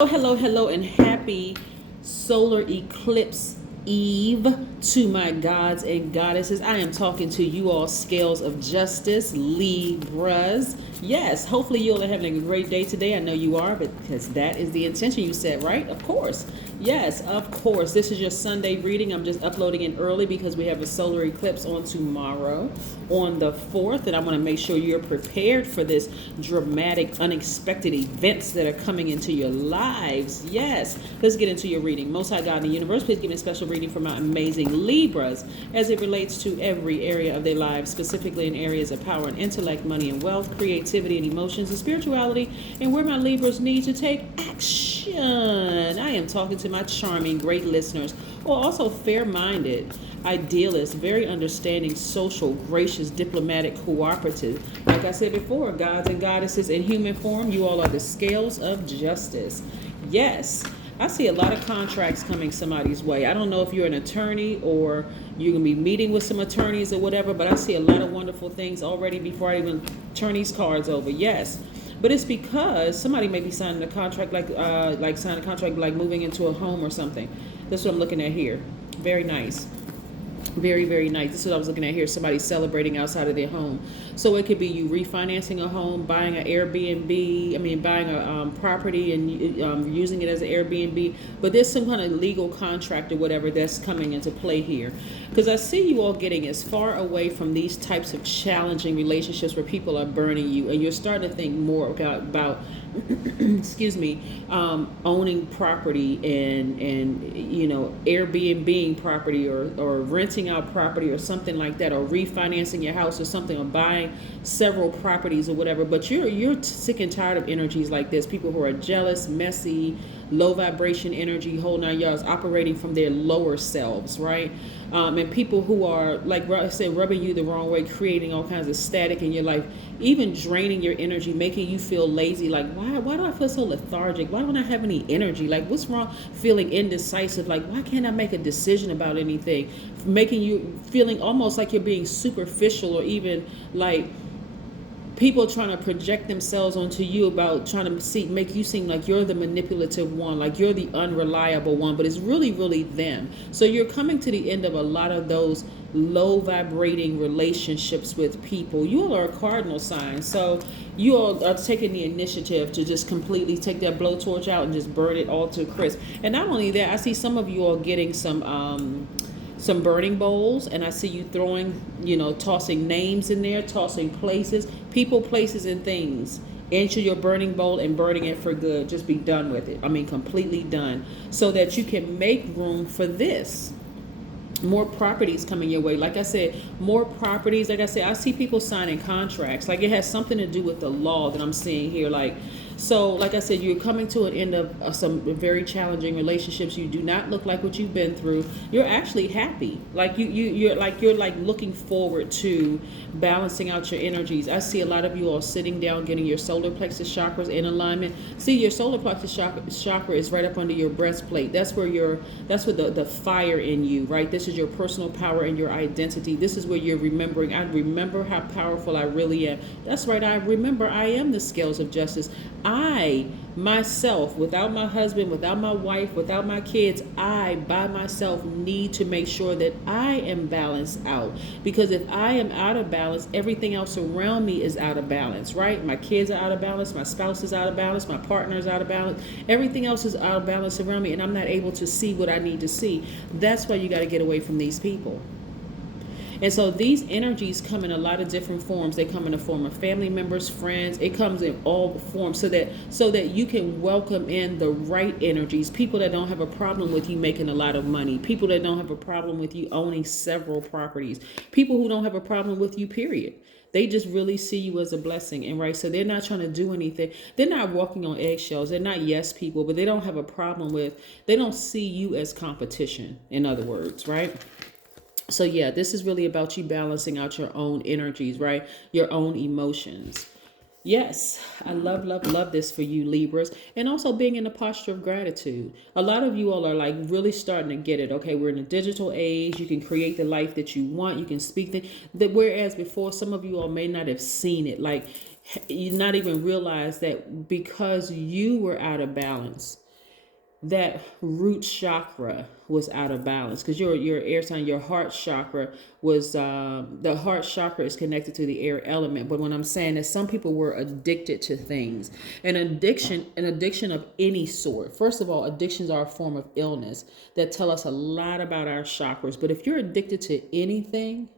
Hello, and happy solar eclipse eve to my gods and goddesses. I am talking to you all, scales of justice, Libras. Yes, hopefully you all are having a great day today. I know you are, because that is the intention you set, right? Of course. Yes, of course. This is your Sunday reading. I'm just uploading it early because we have a solar eclipse on tomorrow on the 4th, and I want to make sure you're prepared for this dramatic, unexpected events that are coming into your lives. Yes, let's get into your reading. Most High God in the universe, please give me a special reading for my amazing Libras as it relates to every area of their lives, specifically in areas of power and intellect, money and wealth, creativity and emotions and spirituality, and where my Libras need to take action. I am talking to my charming, great listeners who are also fair-minded, idealist, very understanding, social, gracious, diplomatic, cooperative. Like I said before, gods and goddesses in human form, you all are the scales of justice. Yes, I see a lot of contracts coming somebody's way. I don't know if you're an attorney or you're going to be meeting with some attorneys or whatever, but I see a lot of wonderful things already before I even turn these cards over. Yes. But it's because somebody may be signing a contract like signing a contract like moving into a home or something. That's what I'm looking at here. Very nice. Very, very nice. This is what I was looking at here. Somebody celebrating outside of their home. So it could be you refinancing a home, buying an Airbnb, buying a property and using it as an Airbnb. But there's some kind of legal contract or whatever that's coming into play here. Because I see you all getting as far away from these types of challenging relationships where people are burning you. And you're starting to think more about excuse me, owning property and Airbnb property or renting out property or something like that, or refinancing your house or something, or buying several properties or whatever. But you're sick and tired of energies like this. People who are jealous, messy, low vibration energy, whole nine yards, operating from their lower selves, right? And people who are, like I said, rubbing you the wrong way, creating all kinds of static in your life, even draining your energy, making you feel lazy. Like, why do I feel so lethargic? Why don't I have any energy? Like, what's wrong? Feeling indecisive. Like, why can't I make a decision about anything? Making you feeling almost like you're being superficial, or even like people trying to project themselves onto you about trying to make you seem like you're the manipulative one, like you're the unreliable one, but it's really them. So you're coming to the end of a lot of those low vibrating relationships with people. You all are a cardinal sign, so you all are taking the initiative to just completely take that blowtorch out and just burn it all to crisp. And not only that, I see some of you all getting some burning bowls, and I see you throwing, tossing names in there, tossing places, people, places, and things into your burning bowl and burning it for good. Just be done with it. Completely done, so that you can make room for this. More properties coming your way. Like I said, more properties. Like I said, I see people signing contracts. Like it has something to do with the law that I'm seeing here. So like I said, you're coming to an end of some very challenging relationships. You do not look like what you've been through. You're actually happy. Like you're looking forward to balancing out your energies. I see a lot of you all sitting down, getting your solar plexus chakras in alignment. See, your solar plexus chakra is right up under your breastplate. That's where the fire in you, right? This is your personal power and your identity. This is where you're remembering. I remember how powerful I really am. That's right. I remember I am the scales of justice. I, myself, without my husband, without my wife, without my kids, I, by myself, need to make sure that I am balanced out. Because if I am out of balance, everything else around me is out of balance, right? My kids are out of balance, my spouse is out of balance, my partner is out of balance, everything else is out of balance around me, and I'm not able to see what I need to see. That's why you got to get away from these people. And so these energies come in a lot of different forms. They come in the form of family members, friends. It comes in all forms, so that you can welcome in the right energies. People that don't have a problem with you making a lot of money. People that don't have a problem with you owning several properties. People who don't have a problem with you, period. They just really see you as a blessing. And right, so they're not trying to do anything. They're not walking on eggshells. They're not yes people, but they don't have a problem they don't see you as competition, in other words, right? So yeah, this is really about you balancing out your own energies, right? Your own emotions. Yes, I love this for you, Libras. And also being in a posture of gratitude. A lot of you all are like really starting to get it. Okay, we're in a digital age. You can create the life that you want. You can speak things. Whereas before, some of you all may not have seen it. Like, you not even realize that because you were out of balance, that root chakra was out of balance, because your air sign, your heart chakra was the heart chakra is connected to the air element. But what I'm saying is some people were addicted to things. An addiction of any sort. First of all, addictions are a form of illness that tell us a lot about our chakras. But if you're addicted to anything,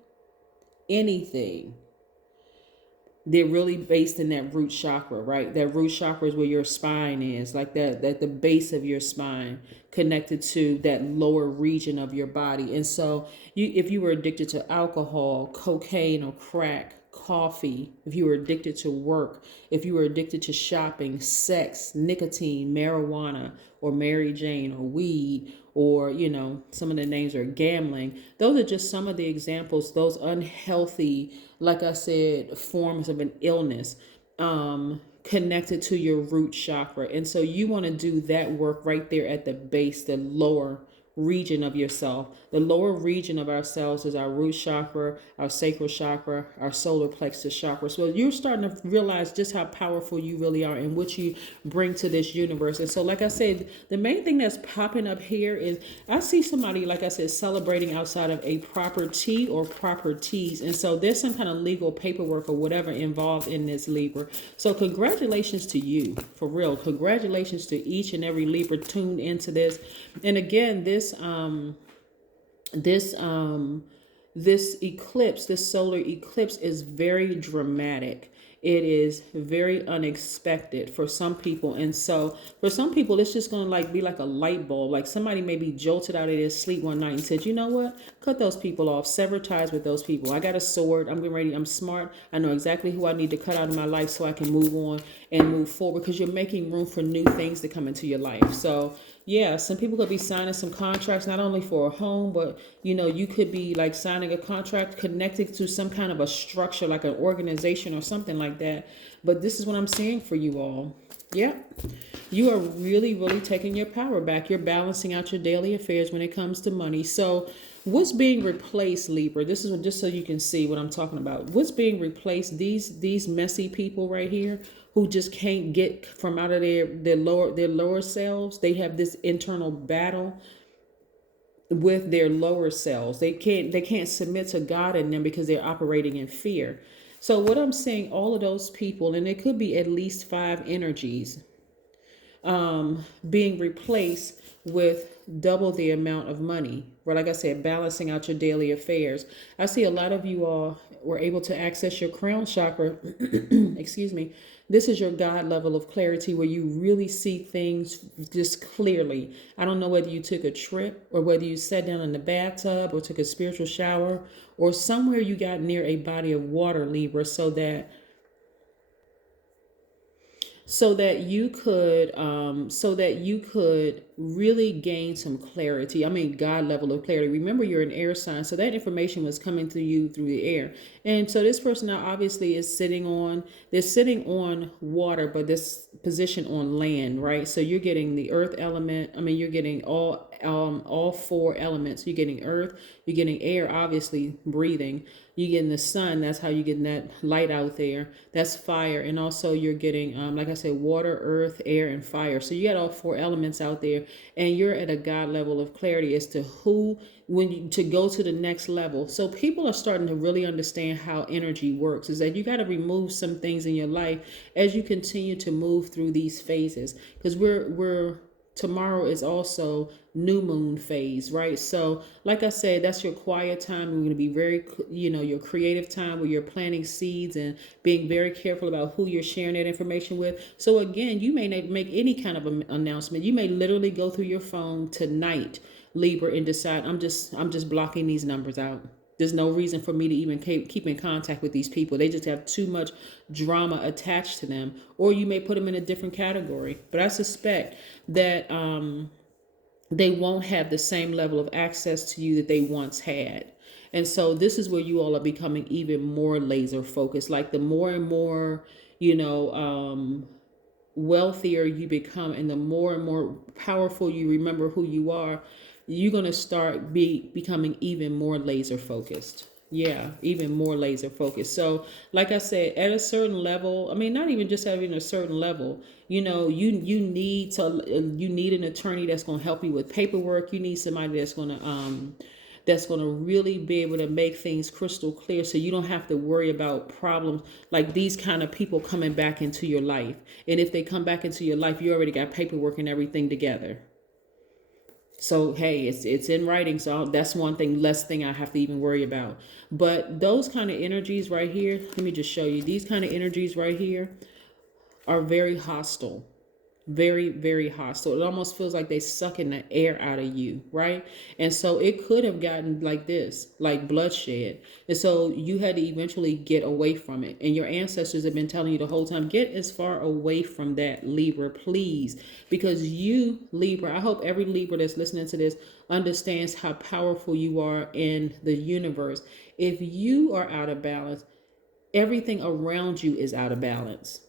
they're really based in that root chakra, right? That root chakra is where your spine is, like that the base of your spine, connected to that lower region of your body. And so if you were addicted to alcohol, cocaine, or crack, coffee, if you were addicted to work, if you were addicted to shopping, sex, nicotine, marijuana, or Mary Jane, or weed, or some of the names are gambling, those are just some of the examples, those unhealthy, like I said, forms of an illness connected to your root chakra. And so you want to do that work right there at the base, the lower region of yourself. The lower region of ourselves is our root chakra, our sacral chakra, our solar plexus chakra. So you're starting to realize just how powerful you really are and what you bring to this universe. And so, like I said, the main thing that's popping up here is I see somebody, like I said, celebrating outside of a property or properties. And so there's some kind of legal paperwork or whatever involved in this, Libra. So congratulations to you, for real. Congratulations to each and every Libra tuned into this. And again, this eclipse, this solar eclipse, is very dramatic. It is very unexpected for some people. And so for some people, it's just going to be like a light bulb. Like somebody may be jolted out of their sleep one night and said, you know what? Cut those people off. Sever ties with those people. I got a sword. I'm getting ready. I'm smart. I know exactly who I need to cut out of my life so I can move on and move forward, because you're making room for new things to come into your life. So yeah, some people could be signing some contracts, not only for a home, but you could be like signing a contract connected to some kind of a structure, like an organization or something like that. But this is what I'm seeing for you all. Yeah, you are really, really taking your power back. You're balancing out your daily affairs when it comes to money. So what's being replaced, Libra? This is just so you can see what I'm talking about. What's being replaced? These messy people right here who just can't get from out of their lower selves. They have this internal battle with their lower selves. They can't submit to God in them because they're operating in fear. So what I'm saying, all of those people, and it could be at least 5 energies, being replaced with double the amount of money. Or like I said, balancing out your daily affairs. I see a lot of you all were able to access your crown chakra. Excuse me. This is your God level of clarity where you really see things just clearly. I don't know whether you took a trip or whether you sat down in the bathtub or took a spiritual shower or somewhere you got near a body of water, Libra, so that you could really gain some clarity. I mean, God level of clarity. Remember, you're an air sign, so that information was coming to you through the air. And so this person now obviously is sitting on water, but this position on land, right? So you're getting the earth element. I mean, you're getting all 4 elements. You're getting earth, you're getting air, obviously breathing. You're getting the sun. That's how you're getting that light out there. That's fire. And also you're getting, like I said, water, earth, air, and fire. So you got all 4 elements out there, and you're at a God level of clarity as to to go to the next level. So people are starting to really understand how energy works, is that you got to remove some things in your life as you continue to move through these phases, because tomorrow is also new moon phase, right? So like I said, that's your quiet time. We're going to be very, your creative time where you're planting seeds and being very careful about who you're sharing that information with. So again, you may not make any kind of an announcement. You may literally go through your phone tonight, Libra, and decide, I'm just blocking these numbers out. There's no reason for me to even keep in contact with these people. They just have too much drama attached to them. Or you may put them in a different category. But I suspect that they won't have the same level of access to you that they once had. And so this is where you all are becoming even more laser focused. Like the more and more, wealthier you become and the more and more powerful you remember who you are, you're going to start becoming even more laser focused. Yeah, even more laser focused. So, like I said, at a certain level, I mean, not even just having a certain level, you need an attorney that's going to help you with paperwork. You need somebody that's going to really be able to make things crystal clear, so you don't have to worry about problems like these kind of people coming back into your life. And if they come back into your life, you already got paperwork and everything together. So hey, it's in writing, so that's one thing less thing I have to even worry about. But those kind of energies right here, let me just show you. These kind of energies right here are very hostile. Very, very hostile. It almost feels like they sucking the air out of you, right? And so it could have gotten like this, like bloodshed. And so you had to eventually get away from it. And your ancestors have been telling you the whole time, get as far away from that, Libra, please. Because you, Libra, I hope every Libra that's listening to this understands how powerful you are in the universe. If you are out of balance, everything around you is out of balance.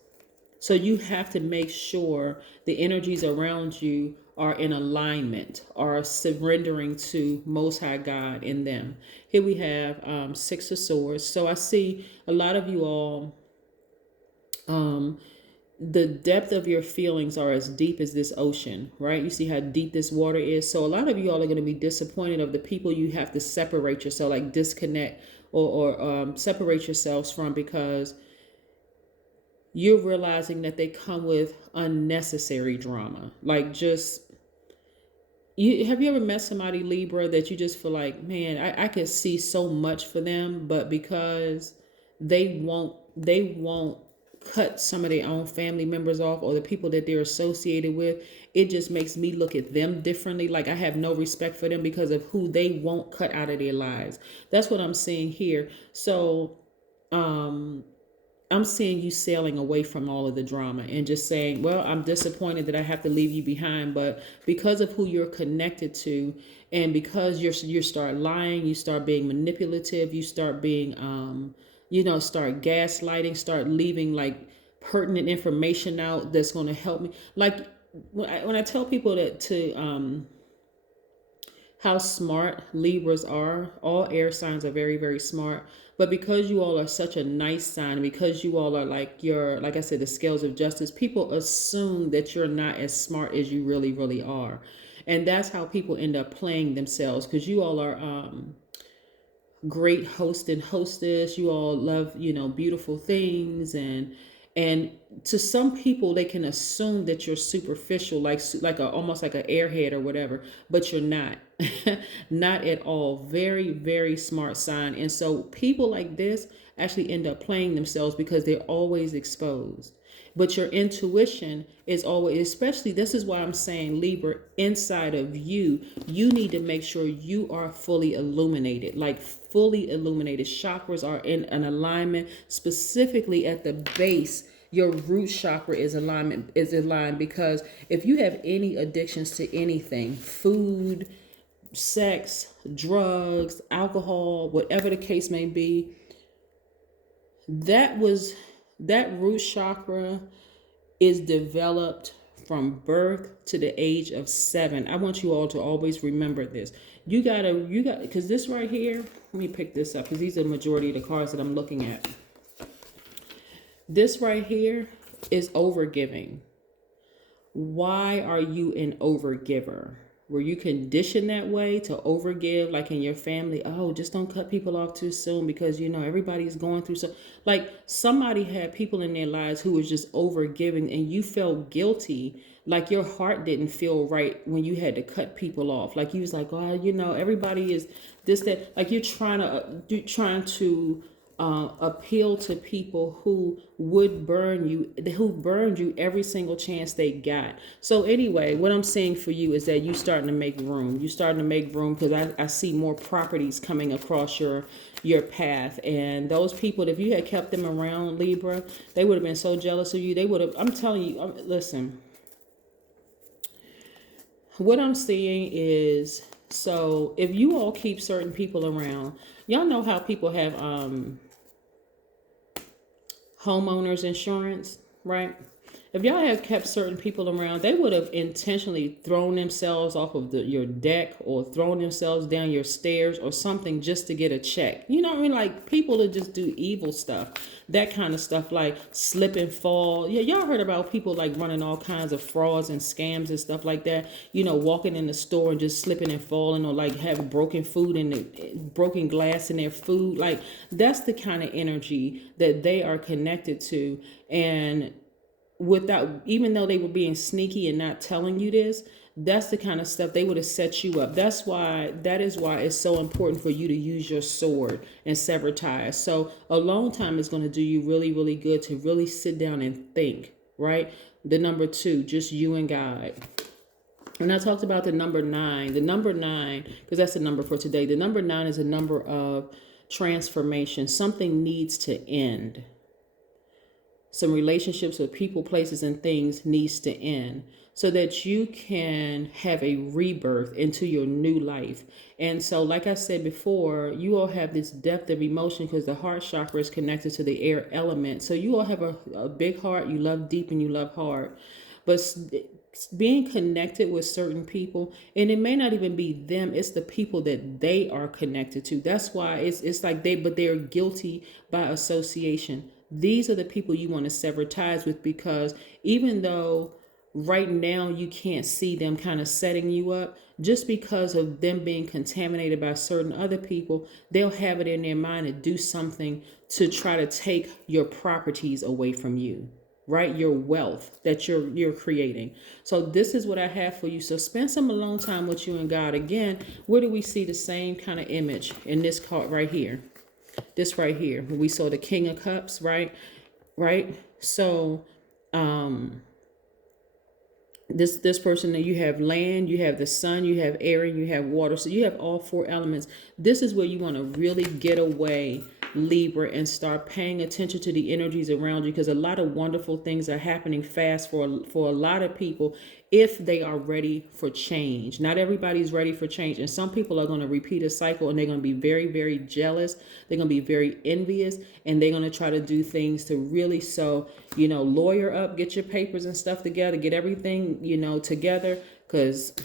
So you have to make sure the energies around you are in alignment, are surrendering to Most High God in them. Here we have Six of Swords. So I see a lot of you all, the depth of your feelings are as deep as this ocean, right? You see how deep this water is. So a lot of you all are going to be disappointed of the people you have to separate yourself, like disconnect or separate yourselves from, because you're realizing that they come with unnecessary drama. Like, just, have you ever met somebody, Libra, that you just feel like, man, I could see so much for them, but because they won't cut some of their own family members off, or the people that they're associated with, it just makes me look at them differently. Like, I have no respect for them because of who they won't cut out of their lives. That's what I'm seeing here. So I'm seeing you sailing away from all of the drama and just saying, well, I'm disappointed that I have to leave you behind, but because of who you're connected to, and because you start lying, you start being manipulative, you start being start gaslighting, start leaving like pertinent information out that's going to help me. Like, when I tell people that to how smart Libras are. All air signs are very, very smart. But because you all are such a nice sign, and because you all are like I said, the scales of justice, people assume that you're not as smart as you really, really are. And that's how people end up playing themselves, because you all are great host and hostess. You all love, beautiful things, and to some people they can assume that you're superficial, like almost like an airhead or whatever, but you're not. Not at all. Very, very smart sign. And so people like this actually end up playing themselves because they're always exposed. But your intuition is always, especially, this is why I'm saying, Libra, inside of you, you need to make sure you are fully illuminated, like fully illuminated. Chakras are in an alignment, specifically at the base. Your root chakra is aligned, because if you have any addictions to anything, food, sex, drugs, alcohol, whatever the case may be, that root chakra is developed from birth to the age of 7. I want you all to always remember this. You got, because this right here, let me pick this up because these are the majority of the cards that I'm looking at. This right here is overgiving. Why are you an overgiver? Were you conditioned that way to overgive, like in your family? Oh, just don't cut people off too soon because, everybody's going through so. Like, somebody had people in their lives who was just overgiving, and you felt guilty, like your heart didn't feel right when you had to cut people off. Like, you was like, oh, everybody is this, that. Like, you're trying to appeal to people who would burn you, who burned you every single chance they got. So anyway, what I'm saying for you is that you starting to make room. You starting to make room, because I see more properties coming across your path. And those people, if you had kept them around, Libra, they would have been so jealous of you. They would have, I'm telling you, listen, what I'm seeing is, so if you all keep certain people around, y'all know how people have homeowners insurance, right? if y'all have kept certain people around, they would have intentionally thrown themselves off of your deck or thrown themselves down your stairs or something just to get a check. You know what I mean? Like people that just do evil stuff, that kind of stuff, like slip and fall. Yeah, y'all heard about people like running all kinds of frauds and scams and stuff like that. You know, walking in the store and just slipping and falling, or like having broken food and broken glass in their food. Like that's the kind of energy that they are connected to. And without, even though they were being sneaky and not telling you this, that's the kind of stuff they would have set you up. That is why it's so important for you to use your sword and sever ties. So alone time is going to do you really, really good to really sit down and think, right? The number 2, just you and God. And I talked about the number 9, because that's the number for today. The number 9 is a number of transformation. Something needs to end. Some relationships with people, places, and things needs to end so that you can have a rebirth into your new life. And so, like I said before, you all have this depth of emotion because the heart chakra is connected to the air element. So you all have a big heart. You love deep and you love hard. But being connected with certain people, and it may not even be them, it's the people that they are connected to. That's why it's like they're guilty by association. These are the people you want to sever ties with, because even though right now you can't see them kind of setting you up, just because of them being contaminated by certain other people, they'll have it in their mind to do something to try to take your properties away from you, right? Your wealth that you're creating. So this is what I have for you. So spend some alone time with you and God. Again, where do we see the same kind of image in this card right here? This right here, we saw the King of Cups, right? So this person, that you have land, you have the sun, you have air, and you have water. So you have all 4 elements. This is where you want to really get away, Libra, and start paying attention to the energies around you, because a lot of wonderful things are happening fast for a lot of people if they are ready for change. Not everybody's ready for change, and some people are going to repeat a cycle, and they're going to be very, very jealous. They're going to be very envious, and they're going to try to do things to really, lawyer up, get your papers and stuff together, get everything, together, because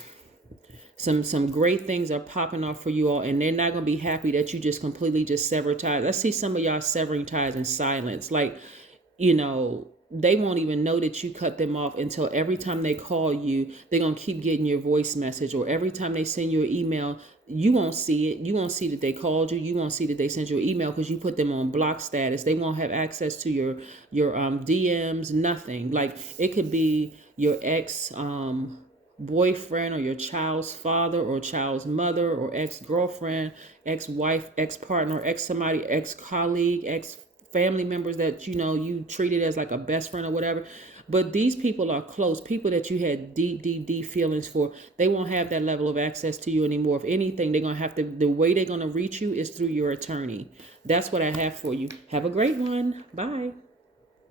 some great things are popping off for you all, and they're not going to be happy that you just completely just sever ties. I see some of y'all severing ties in silence. Like, they won't even know that you cut them off until every time they call you, they're going to keep getting your voice message, or every time they send you an email, you won't see it. You won't see that they called you. You won't see that they sent you an email because you put them on block status. They won't have access to your DMs, nothing. Like, it could be your ex boyfriend or your child's father or child's mother or ex-girlfriend, ex-wife, ex-partner, ex-somebody, ex-colleague, ex-family members that you treated as like a best friend or whatever. But these people are close, people that you had deep feelings for. They won't have that level of access to you anymore. If anything, they're going to have to, the way they're going to reach you is through your attorney. That's what I have for you. Have a great one. Bye.